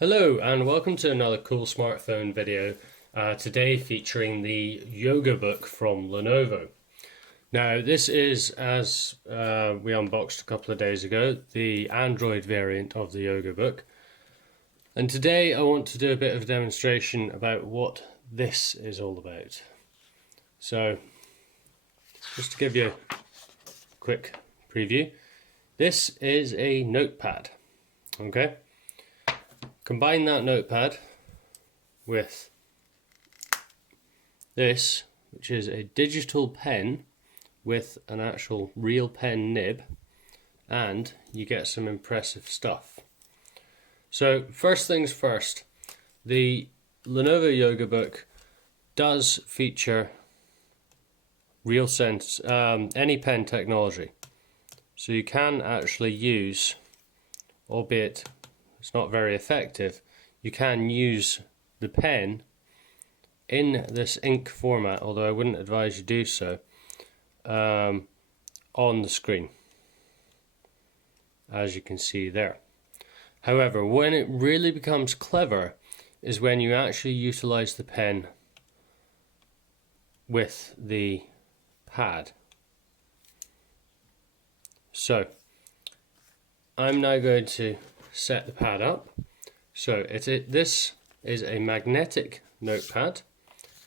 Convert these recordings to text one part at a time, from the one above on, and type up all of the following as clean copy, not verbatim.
Hello and welcome to another cool smartphone video, today featuring the Yoga Book from Lenovo. Now this is, as we unboxed a couple of days ago, the Android variant of the Yoga Book. And today I want to do a bit of a demonstration about what this is all about. So, just to give you a quick preview, this is a notepad, okay? Combine that notepad with this, which is a digital pen with an actual real pen nib, and you get some impressive stuff. So first things first, the Lenovo Yoga Book does feature real sense any pen technology. So you can actually use, albeit it's not very effective, you can use the pen in this ink format, although I wouldn't advise you do so, on the screen, as you can see there. However, when it really becomes clever is when you actually utilize the pen with the pad. So I'm now going to set the pad up. So this is a magnetic notepad.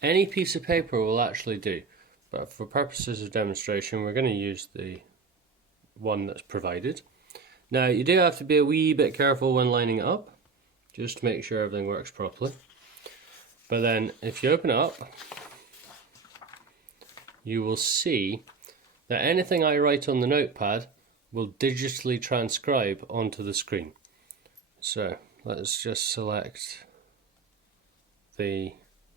Any piece of paper will actually do, but for purposes of demonstration we're going to use the one that's provided. Now you do have to be a wee bit careful when lining it up, just to make sure everything works properly. But then if you open it up, you will see that anything I write on the notepad will digitally transcribe onto the screen. So let's just select the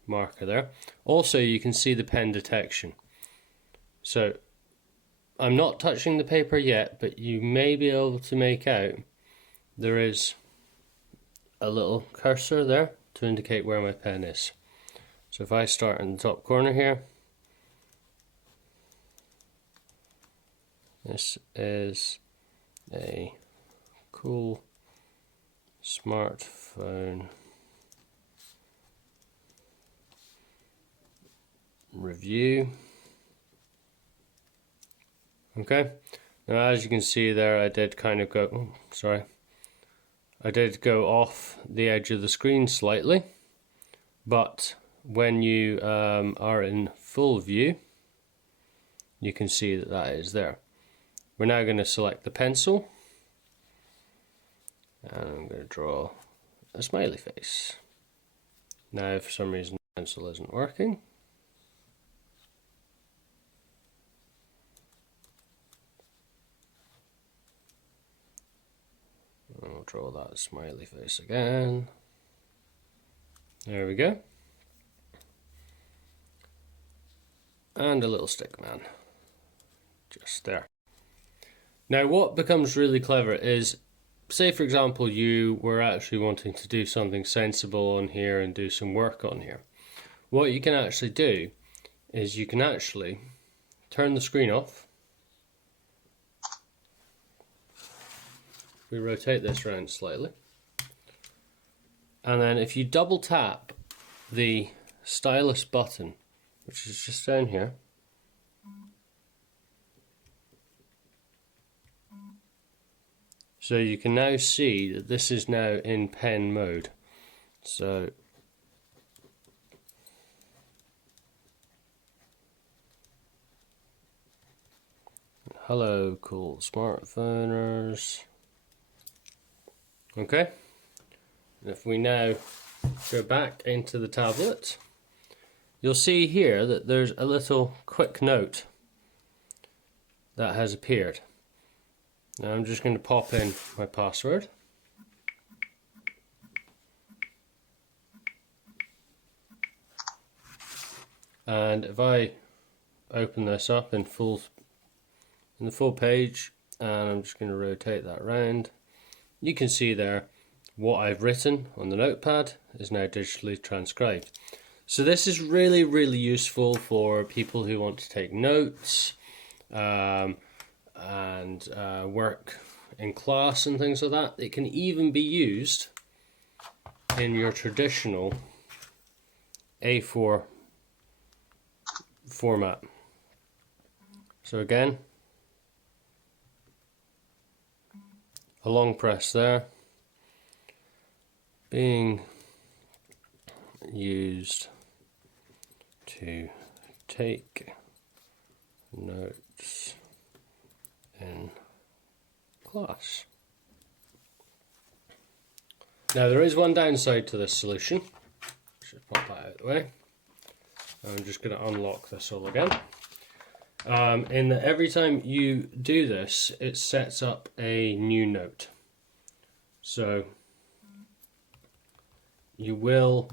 marker there. Also you can see the pen detection. So I'm not touching the paper yet, but you may be able to make out there is a little cursor there to indicate where my pen is. So if I start in the top corner here, this is a cool smartphone review. Okay, now as you can see there, I did kind of go, I did go off the edge of the screen slightly, but when you are in full view, you can see that that is there. We're now going to select the pencil, and I'm going to draw a smiley face. Now for some reason the pencil isn't working. And we'll draw that smiley face again. There we go. And a little stick man. Just there. Now what becomes really clever is, say for example you were actually wanting to do something sensible on here and do some work on here. What you can actually do is you can actually turn the screen off. We rotate this around slightly, and then if you double tap the stylus button, which is just down here, so you can now see that this is now in pen mode. So hello cool smartphoners. Okay, and if we now go back into the tablet, you'll see here that there's a little quick note that has appeared. Now I'm just going to pop in my password. And if I open this up in the full page, and I'm just going to rotate that around, you can see there what I've written on the notepad is now digitally transcribed. So this is really useful for people who want to take notes, and work in class and things like that. It can even be used in your traditional A4 format. So again, a long press there, being used to take notes in class. Now there is one downside to this solution. Just pop that out of the way. I'm just going to unlock this all again. In that every time you do this, it sets up a new note. So you will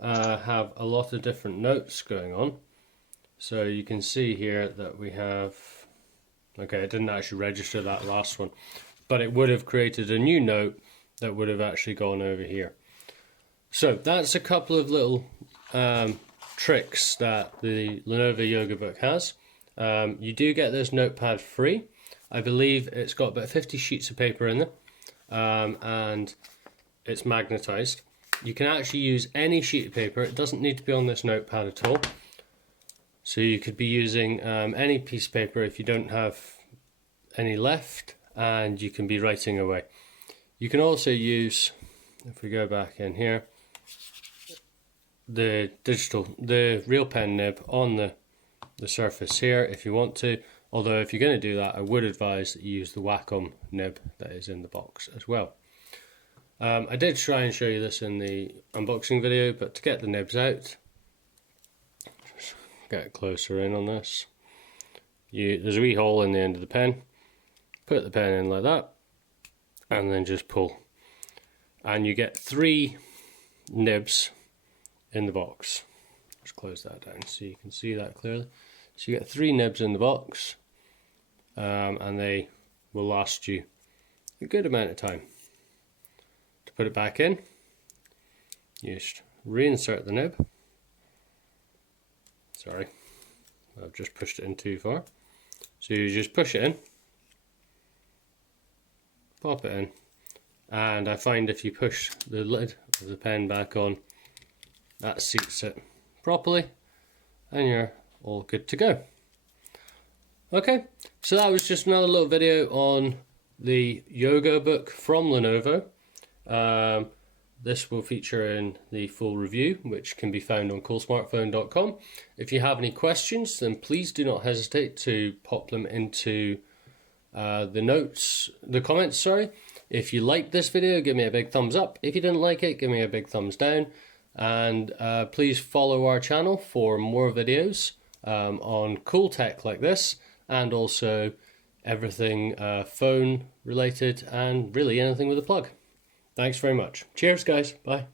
have a lot of different notes going on. So you can see here that we have, okay, it didn't actually register that last one, but it would have created a new note that would have actually gone over here. So that's a couple of little tricks that the Lenovo Yoga Book has. You do get this notepad free. I believe it's got about 50 sheets of paper in there, and it's magnetized. You can actually use any sheet of paper. It doesn't need to be on this notepad at all. So you could be using any piece of paper if you don't have any left, and you can be writing away. You can also use, if we go back in here, the real pen nib on the surface here if you want to. Although if you're going to do that, I would advise that you use the Wacom nib that is in the box as well. I did try and show you this in the unboxing video, but to get the nibs out, just get closer in on this. There's a wee hole in the end of the pen. Put the pen in like that, and then just pull. And you get 3 nibs in the box. Let's close that down so you can see that clearly. So you get 3 nibs in the box, and they will last you a good amount of time. To put it back in, you just reinsert the nib. Sorry, I've just pushed it in too far. So you just push it in, pop it in, and I find if you push the lid of the pen back on, that seats it properly, and you're all good to go. Okay, so that was just another little video on the Yoga Book from Lenovo. This will feature in the full review, which can be found on coolsmartphone.com. If you have any questions, then please do not hesitate to pop them into the comments, sorry. If you liked this video, give me a big thumbs up. If you didn't like it, give me a big thumbs down. And please follow our channel for more videos on cool tech like this, and also everything phone related, and really anything with a plug. Thanks very much. Cheers, guys. Bye.